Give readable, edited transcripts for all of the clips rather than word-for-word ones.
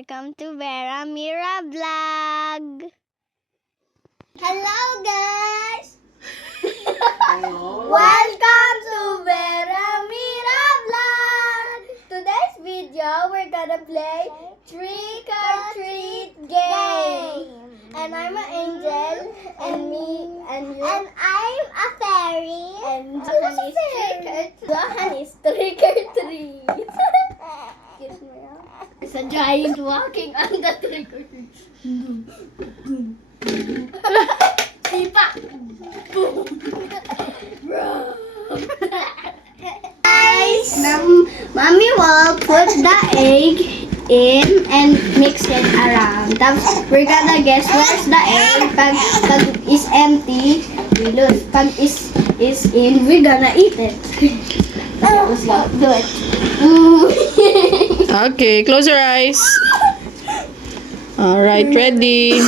Welcome to Vera Mira Vlog! Hello guys! Welcome to Vera Mira Vlog! Today's video, we're gonna play Trick or Treat game! And I'm an angel, and me, and you. And I'm a fairy. And Johan is trick or treat. Excuse me. It's a giant walking on the trick or treat. Sipa! Boom! Guys! Mommy will put the egg in and mix it around. Tapos, we're gonna guess where's the egg. Pag is empty, we lose. Pag is in, we're gonna eat it. Let's go. Do it. Okay, close your eyes. Alright, ready.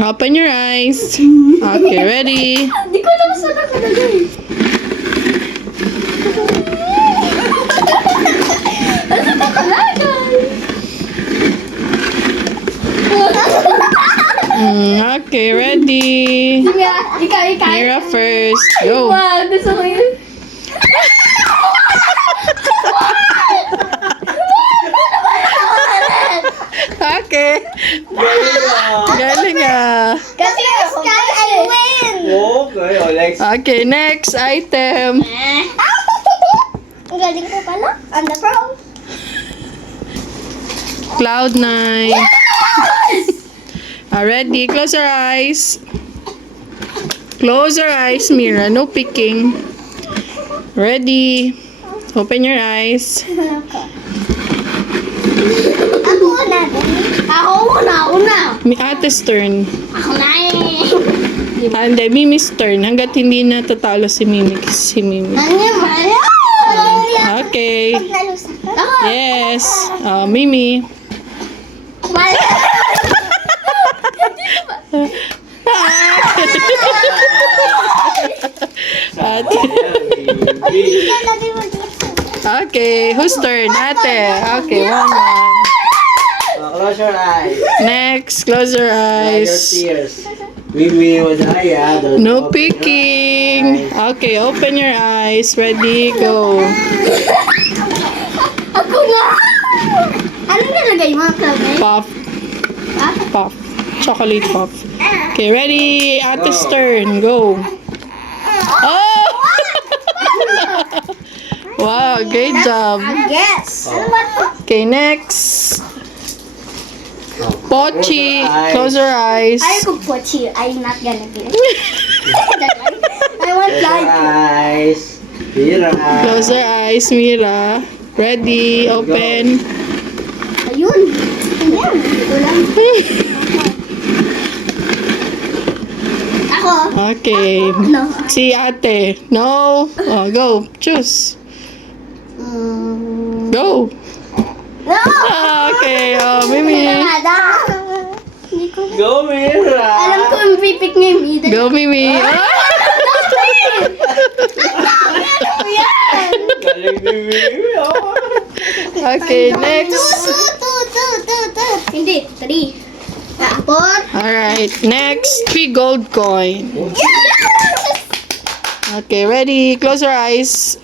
Open your eyes. Okay, ready. Di ko alam saan ako nagay. Ano ba kalagay? Okay, ready. Ikaw. Mira first. Go. Wow, gusto ko yun. Okay. Galing ah. Kasi I win. Okay, Alex. Okay, next item. Ang galing ko pala. I'm the pro. Cloud9. Ready? Close your eyes. Close your eyes, Mira. No peeking. Ready? Open your eyes. Ako una. Ate's turn. Ako na eh. Hindi, Mimi's turn. Hanggat hindi natatalo si Mimi. Okay. Yes. Mimi. Okay, whose turn? Ate. Okay, one. Close your eyes. Next, close your Hide your eyes. tears. Mimi was don't No open your peeking. eyes. Okay, open your eyes. Ready, go. Ako nga. Anong nilagay mo, Chloe? Puff. Puff. Chocolate puff. Okay, ready? Ate's turn. Go. Oh! Wow, great job. Yes. Ano ba to? Okay, next. Pochi. Close your eyes. Ayaw ko pochi. I'm not gonna do it. I want Close your like. eyes. Mira. Close your eyes, Mira. Ready? Open. Ayun. Ayan. Ito lang. Ako. Okay. No. Si ate. No. Oh, go. Choose. Go. No! Okay. Oh, Mimi. Hindi ko. Go, Mira. Alam ko yung pipick niya yung either. Go, Mimi. Ah! Galing ni Mimi. Oh. Okay, next. Two. Hindi, 3. Tapos. Alright, next. 3 gold coin. Okay, ready? Close your eyes.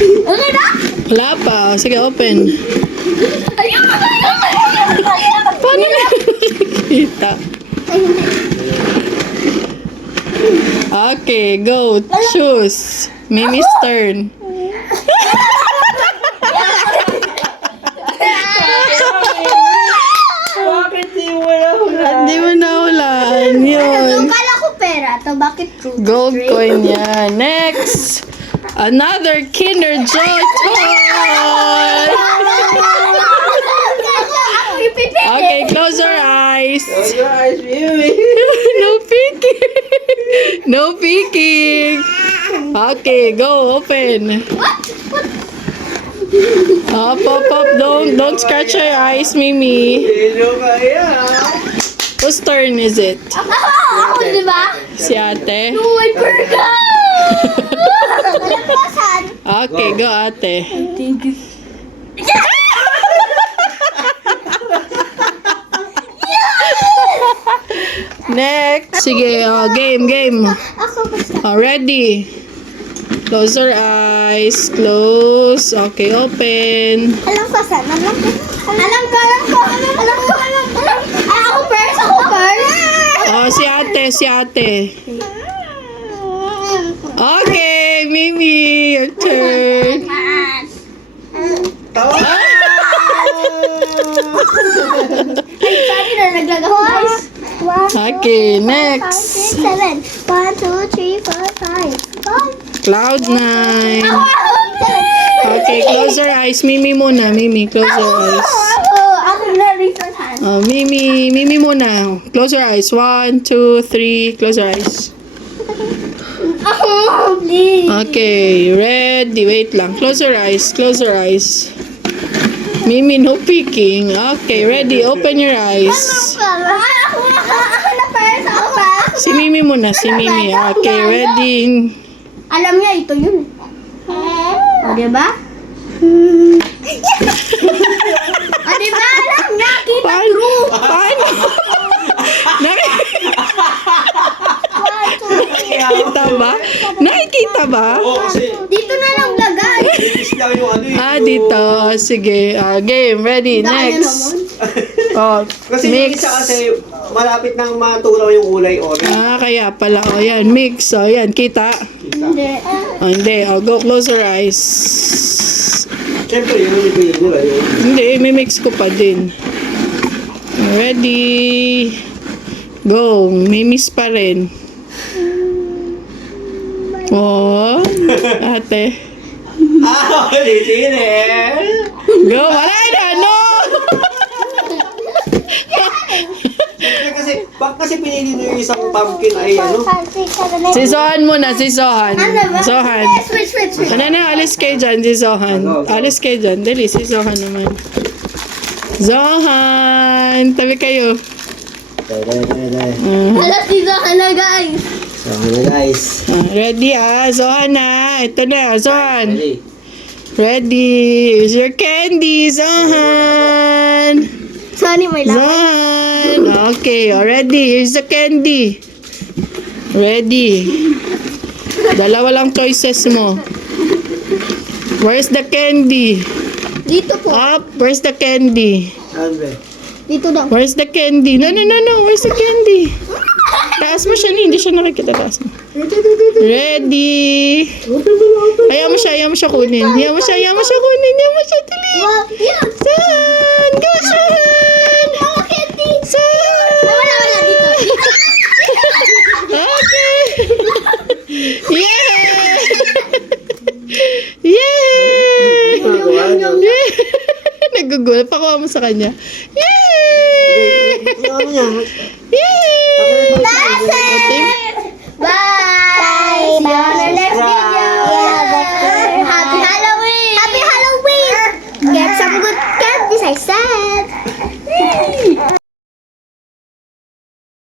Okay na? Wala pa. Sige, open. Ayun! Paano na kita? Okay, go. Choose. Mimi's turn. Bakit di mo na hula? Hindi mo nahulaan. Yun. Kala ko pera. To bakit true? Gold coin yan. Next. Another Kinder Joy toy. Okay, close your eyes. Close your eyes, Mimi. No peeking. No peeking. Okay, go. Open. Up. Don't scratch your eyes, Mimi. Sino kaya? Whose turn is it? Ako, di ba? Si ate? No, I forgot! Okay, go ate. Thank you. Next. Sige, game. Ako basta. Ready. Close your eyes. Close. Okay, open. Alam ko saan. Alam ko. Ay, ako first. Oh, si ate. Okay, Mimi, your turn. Tawa! Sorry na, naglagahos. Okay, next. 7. 1, 2, 3, 4, 5. Cloud9. Okay, close your eyes. Mimi muna. Mimi, close your eyes. Ako na research hand. Oh, Mimi muna. Close your eyes. 1, 2, 3. Close your eyes. Ako, please. Okay, ready. Wait lang. Close your eyes. Close your eyes. Mimi, no peeking. Okay, ready. Open your eyes. Ako na first. Ako first. Si Mimi muna. Si Mimi. Okay, ready. Alam niya, ito yun. O, diba? O, diba? Alam niya, kita Paano? Paano? Nakikita ba? Nakikita ba? Oo, kasi Dito na lang lagay. inis lang yung ano eh. Dito. Sige. Game. Ready. Next. Oh, Kasi yung mix. isa kasi malapit nang matulaw yung kulay orange. Kaya pala. Oh, yan. Mix. Oh, yan. Kita? Hindi. Oh, hindi. Oh, go close your eyes. Siyempre, yun yung pinigil. Hindi. May mix ko pa din. Ready. Go. May miss pa rin. Oh. Ate. Sige. Go. Wala na. No. Kasi pinili nyo yung isang pumpkin ay ano? Si Sohan muna. Si Sohan. Sohan. Switch. Ano na, alis kayo dyan, si Zohan. Alis kayo dyan. Dali, si Zohan naman. Zohan! Tabi kayo. Alas dito ka na, guys. So, ano guys? Ready Zohan na. Ito na, Zohan. Ready? Ready. Here's your candy, Zohan. Sorry, may laman. Zohan. Okay, ready. Here's the candy. Ready. Dalawa lang choices mo. Where's the candy? Dito po. Up. Where's the candy? Andre. Dito daw. Where's the candy? No. Where's the candy? Taas mo siya, hindi siya nakikita. Taas mo. Ready? Ayaw mo siya kunin. Ayaw mo siya kunin. Dali. Wow, yan. Saan? Go, saan? Mga candy. Saan? Wala, dito. Okay. Yay! Yay! Nagugulat. Pakuha mo sa kanya. Yay! Ano niya? Yay! That's it.